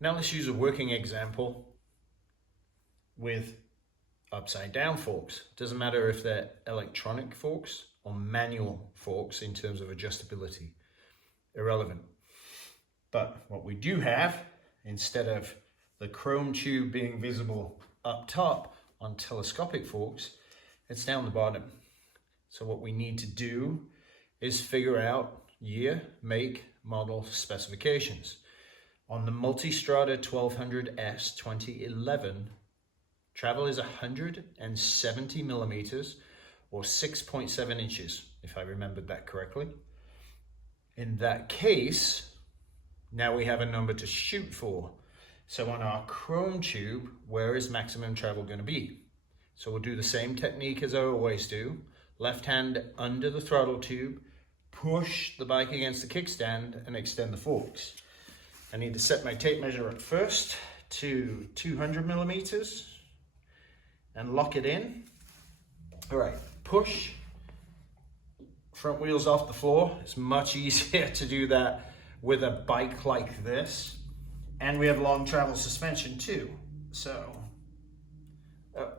Now let's use a working example with upside down forks. Doesn't matter if they're electronic forks or manual forks in terms of adjustability. Irrelevant. But what we do have, instead of the chrome tube being visible up top on telescopic forks, it's down the bottom. So what we need to do is figure out year, make, model, specifications. On the Multistrada 1200S 2011, travel is 170 millimeters or 6.7 inches, if I remembered that correctly. In that case, now we have a number to shoot for. So on our chrome tube, where is maximum travel going to be? So we'll do the same technique as I always do. Left hand under the throttle tube, push the bike against the kickstand and extend the forks. I need to set my tape measure at first to 200 millimeters and lock it in. All right, push, front wheels off the floor. It's much easier to do that with a bike like this. And we have long travel suspension too. So, oh,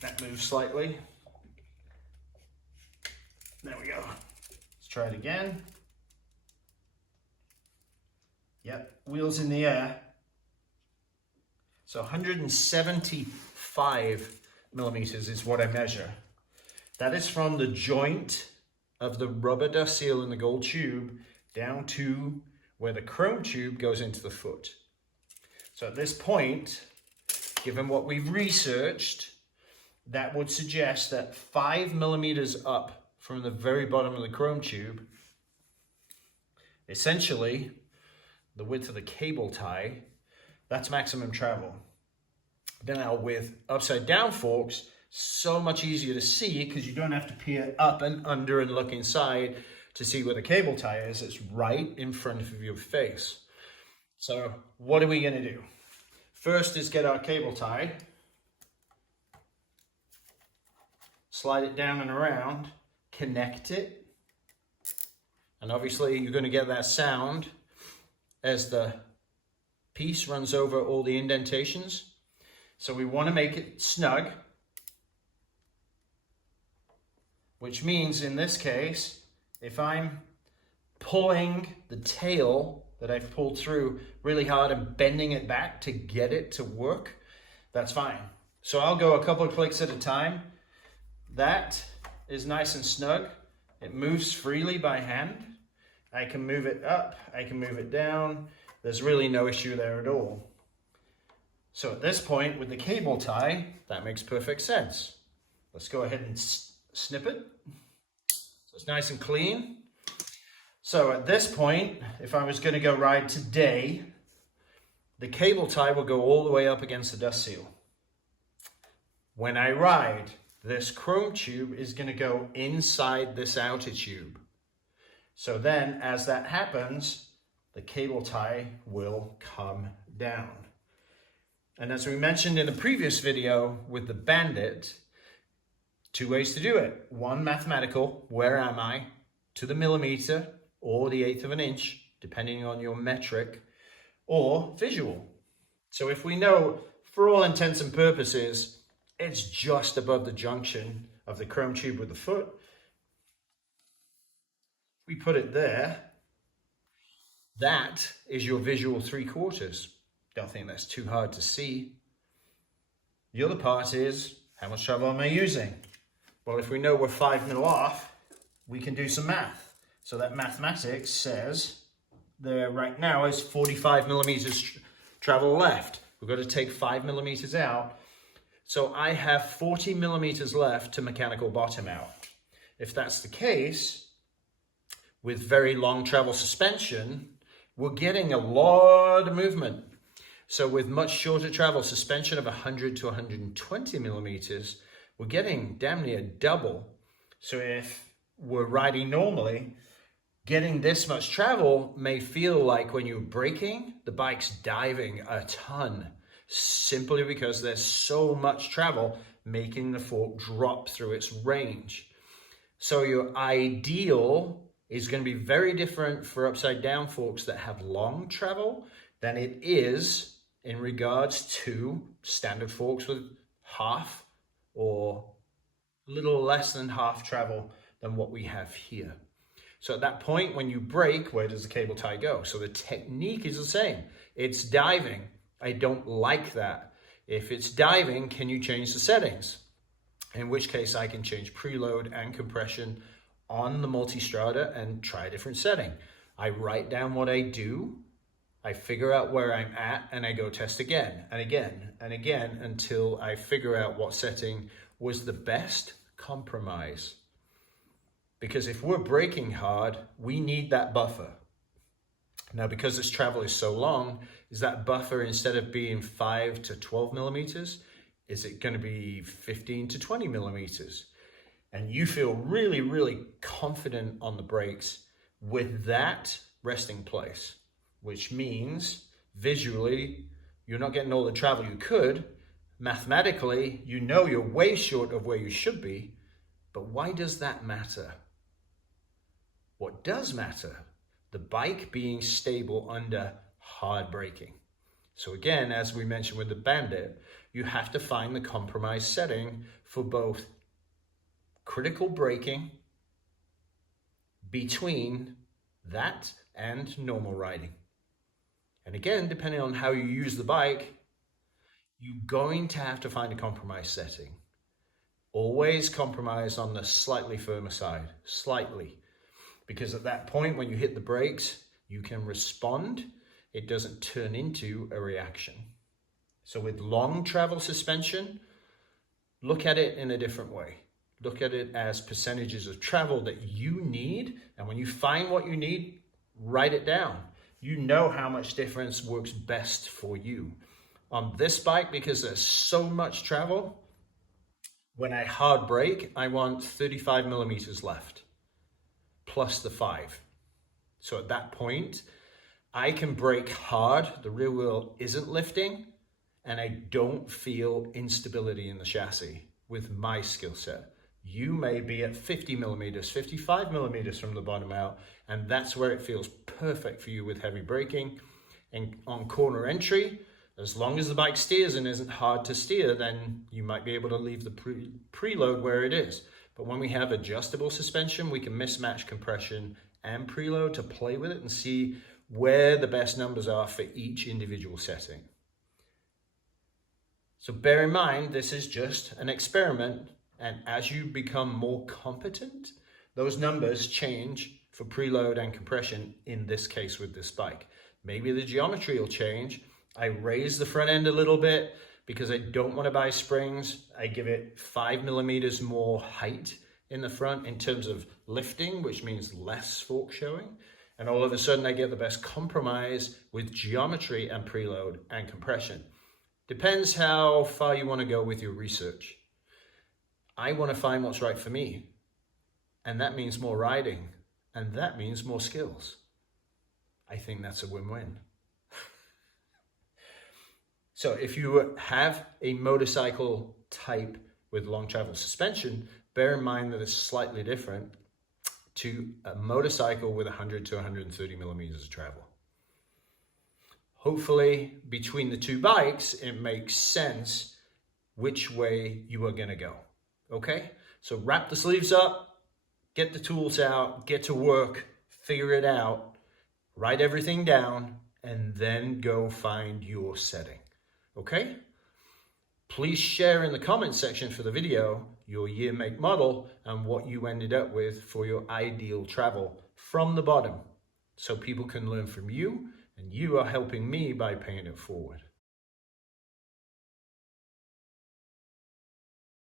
that moves slightly. There we go. Let's try it again. Yep, wheels in the air. So 175 millimeters is what I measure. That is from the joint of the rubber dust seal in the gold tube down to where the chrome tube goes into the foot. So at this point, given what we've researched, that would suggest that 5 millimeters up from the very bottom of the chrome tube, essentially the width of the cable tie, that's maximum travel. Now with upside down forks, so much easier to see because you don't have to peer up and under and look inside to see where the cable tie is. It's right in front of your face. So what are we going to do? First is get our cable tie, slide it down and around, connect it, and obviously you're going to get that sound as the piece runs over all the indentations. So we want to make it snug, which means in this case, if I'm pulling the tail that I've pulled through really hard and bending it back to get it to work, that's fine. So I'll go a couple of clicks at a time. That is nice and snug. It moves freely by hand. I can move it up, I can move it down. There's really no issue there at all. So at this point with the cable tie, that makes perfect sense. Let's go ahead and snip it. So it's nice and clean. So at this point, if I was going to go ride today, the cable tie will go all the way up against the dust seal. When I ride, this chrome tube is going to go inside this outer tube. So then as that happens, the cable tie will come down. And as we mentioned in the previous video with the Bandit, 2 ways to do it. One, mathematical, where am I, to the millimeter or the 1/8 of an inch, depending on your metric, or visual. So if we know, for all intents and purposes, it's just above the junction of the chrome tube with the foot, we put it there, that is your visual 3/4. Don't think that's too hard to see. The other part is, how much travel am I using? Well, if we know we're 5 mil off, we can do some math. So that mathematics says there right now is 45 millimeters travel left. We've got to take 5 millimeters out. So I have 40 millimeters left to mechanical bottom out. If that's the case, with very long travel suspension, we're getting a lot of movement. So with much shorter travel suspension of 100 to 120 millimeters, we're getting damn near double. So if we're riding normally, getting this much travel may feel like when you're braking, the bike's diving a ton, simply because there's so much travel making the fork drop through its range. So your ideal is going to be very different for upside down forks that have long travel than it is in regards to standard forks with half or a little less than half travel than what we have here. So at that point, when you brake, where does the cable tie go? So the technique is the same. It's diving. I don't like that. If it's diving, can you change the settings? In which case I can change preload and compression on the Multistrada and try a different setting. I write down what I do, I figure out where I'm at, and I go test again and again and again until I figure out what setting was the best compromise. Because if we're braking hard, we need that buffer. Now, because this travel is so long, is that buffer, instead of being 5 to 12 millimeters, is it going to be 15 to 20 millimeters? And you feel really, really confident on the brakes with that resting place, which means visually, you're not getting all the travel you could. Mathematically, you know you're way short of where you should be, but why does that matter? What does matter? The bike being stable under hard braking. So again, as we mentioned with the Bandit, you have to find the compromise setting for both critical braking between that and normal riding. And again, depending on how you use the bike, you're going to have to find a compromise setting. Always compromise on the slightly firmer side, slightly. Because at that point, when you hit the brakes, you can respond. It doesn't turn into a reaction. So with long travel suspension, look at it in a different way. Look at it as percentages of travel that you need. And when you find what you need, write it down. You know how much difference works best for you. On this bike, because there's so much travel, when I hard brake, I want 35 millimeters left, plus the 5. So at that point, I can brake hard, the rear wheel isn't lifting, and I don't feel instability in the chassis with my skill set. You may be at 50 millimeters, 55 millimeters from the bottom out, and that's where it feels perfect for you with heavy braking. And on corner entry, as long as the bike steers and isn't hard to steer, then you might be able to leave the preload where it is. But when we have adjustable suspension, we can mismatch compression and preload to play with it and see where the best numbers are for each individual setting. So bear in mind, this is just an experiment, and as you become more competent, those numbers change for preload and compression in this case with this bike. Maybe the geometry will change. I raise the front end a little bit because I don't want to buy springs. I give it 5 millimeters more height in the front in terms of lifting, which means less fork showing. And all of a sudden I get the best compromise with geometry and preload and compression. Depends how far you want to go with your research. I want to find what's right for me. And that means more riding. And that means more skills. I think that's a win-win. So if you have a motorcycle type with long travel suspension, bear in mind that it's slightly different to a motorcycle with 100 to 130 millimeters of travel. Hopefully, between the two bikes, it makes sense which way you are going to go. Okay? So wrap the sleeves up, get the tools out, get to work, figure it out, write everything down, and then go find your setting. Okay? Please share in the comment section for the video your year, make, model, and what you ended up with for your ideal travel from the bottom, so people can learn from you, and you are helping me by paying it forward.